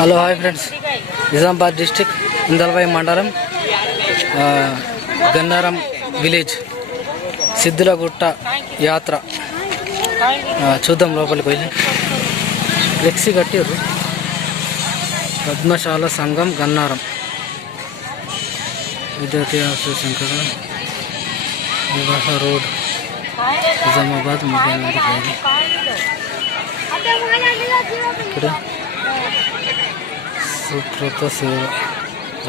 Hello hi friends. Nizamabad district Indalwai మండలం Gannaram village Siddulagutta యాత్ర. చూద్దాం లోపలికి వెళ్ళి ఫ్లెక్సీ కట్టారు పద్మశాల సంఘం గన్నారం. విద్యార్థి శంకర వివాహ రోడ్ నిజామాబాద్ ముఖ్యమంత్రి ఇక్కడ సుప్రత సేవ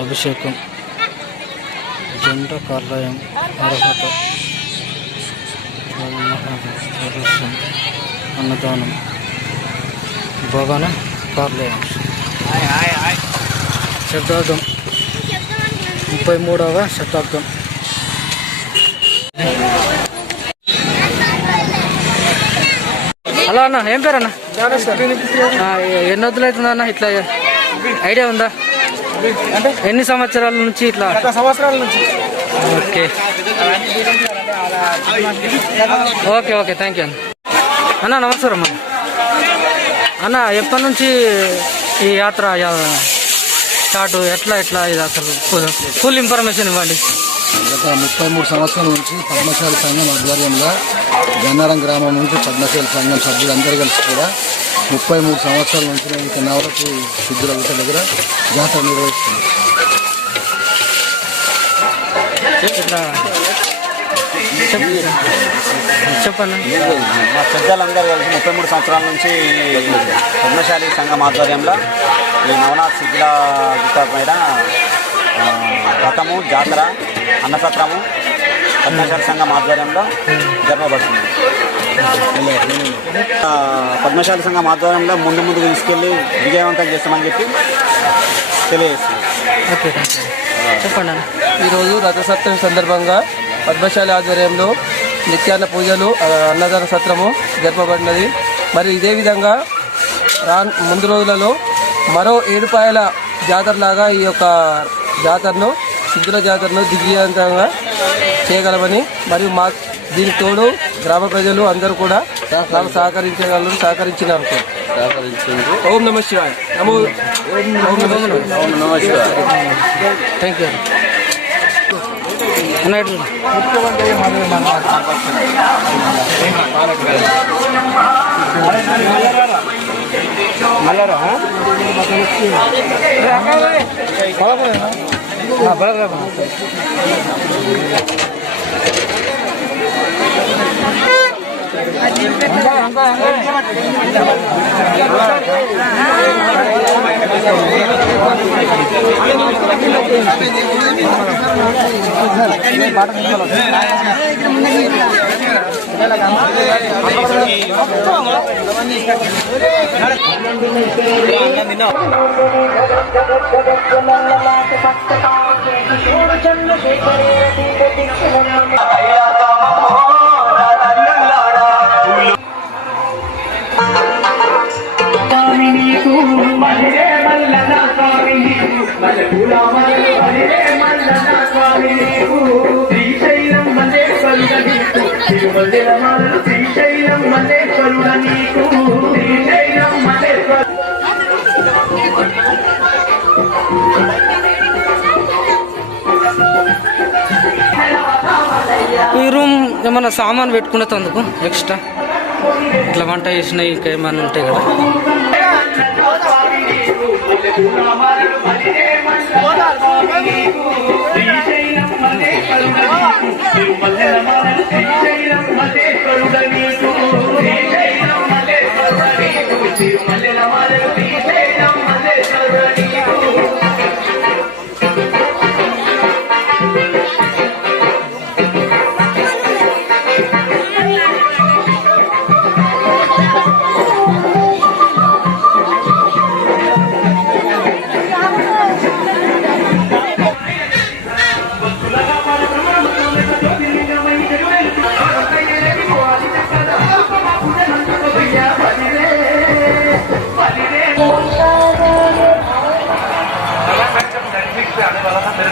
అభిషేకం. జెండా కార్యాలయం అర్హత. ప్రదర్శన అన్నదానం. భవన కార్యాలయం. శతాబ్దం ముప్పై మూడవ శతాబ్దం. హలో అన్న ఏం పేరు అన్న ఎన్ని వద్దులు అవుతుంది అన్న ఇట్లా ఐడియా ఉందా? అంటే ఎన్ని సంవత్సరాల నుంచి ఇట్లా? సంవత్సరాల నుంచి. Okay. Okay okay thank you అన్న. అన్న నమస్కారం అన్న. అన్న ఎప్పటి నుంచి ఈ యాత్ర స్టార్ట్? ఎట్లా ఎట్లా ఇది అసలు? ఫుల్ ఇన్ఫర్మేషన్ ఇవ్వండి. గత ముప్పై మూడు సంవత్సరాల నుంచి పద్మశాలి సంఘం ఆధ్వర్యంలో గన్నారం గ్రామం నుంచి పద్మశాలి సంఘం సభ్యులందరూ కలిసి కూడా ముప్పై మూడు సంవత్సరాల నుంచి మేము ఇక నవరకు సిద్ధుల గుట్ట దగ్గర జాతర నిర్వహిస్తున్నాం ఇట్లా చెప్- చెప్పన్న మా పెద్దలందరూ కలిసి ముప్పై మూడు సంవత్సరాల నుంచి పద్మశాలి సంఘం ఆధ్వర్యంలో ఈ నవనాథ్ సిద్ధుల గుట్ట పైన రథము జాతర అన్నసత్రము పద్మశాలి సంఘం ఆధ్వర్యంలో జరపబడుతుంది. పద్మశాల సంఘం ఆధ్వర్యంలో ముందు ముందుకు తీసుకెళ్ళి విజయవంతం చేస్తామని చెప్పి తెలియజేస్తుంది చెప్పండి ఈరోజు రథసప్తమి సందర్భంగా పద్మశాల ఆధ్వర్యంలో నిత్యాన్న పూజలు అన్నదాన సత్రము జరపబడినది. మరి ఇదే విధంగా రా ముందు రోజులలో మరో ఏడుపాయల జాతరలాగా ఈ యొక్క జాతరను సిద్ధుల జాతరను దిగ్విజయంతంగా చేయగలమని మరియు మా దీనికి తోడు గ్రామ ప్రజలు అందరూ కూడా నాకు సహకరించగలరు సహకరించినారు. ఓం నమ శివాయ. నమో ఓం నమ శివాయ. థ్యాంక్ యూ అన్న ఇట్లా స్వామి నీకు మల్లె మల్లన స్వామి మల్లె మల్లె స్వామి నీకు ఈ రూమ్ ఏమన్నా సామాన్ పెట్టుకునే తందుకు ఎక్స్ట్రా? ఇట్లా వంట చేసిన ఇంకా ఏమైనా ఉంటాయి కదా. you.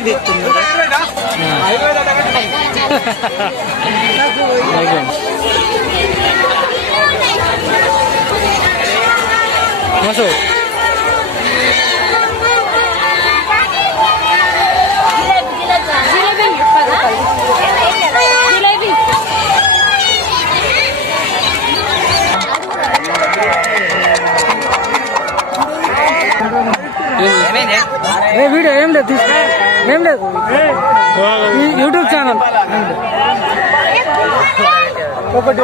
んでっい。きましょう。ఏం లేదు. ఈ యూట్యూబ్ ఛానల్. ఒకటి.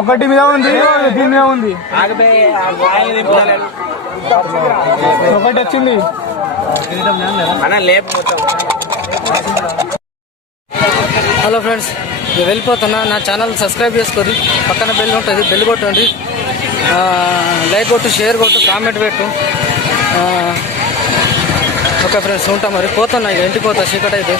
ఒకటి మీద ఉంది దీని మీద ఉంది. ఒకటి వచ్చింది. హలో ఫ్రెండ్స్ నేను వెళ్ళిపోతున్నా. నా ఛానల్ సబ్స్క్రైబ్ చేసుకోండి. పక్కన బెల్ ఉంటుంది బెల్ కొట్టండి. లైక్ కొట్టు షేర్ కొట్టు కామెంట్ పెట్టు. ఓకే ఫ్రెండ్స్ ఉంటాం మరి. పోతున్నా ఇక ఇంటికి పోతా చీకటి అయితే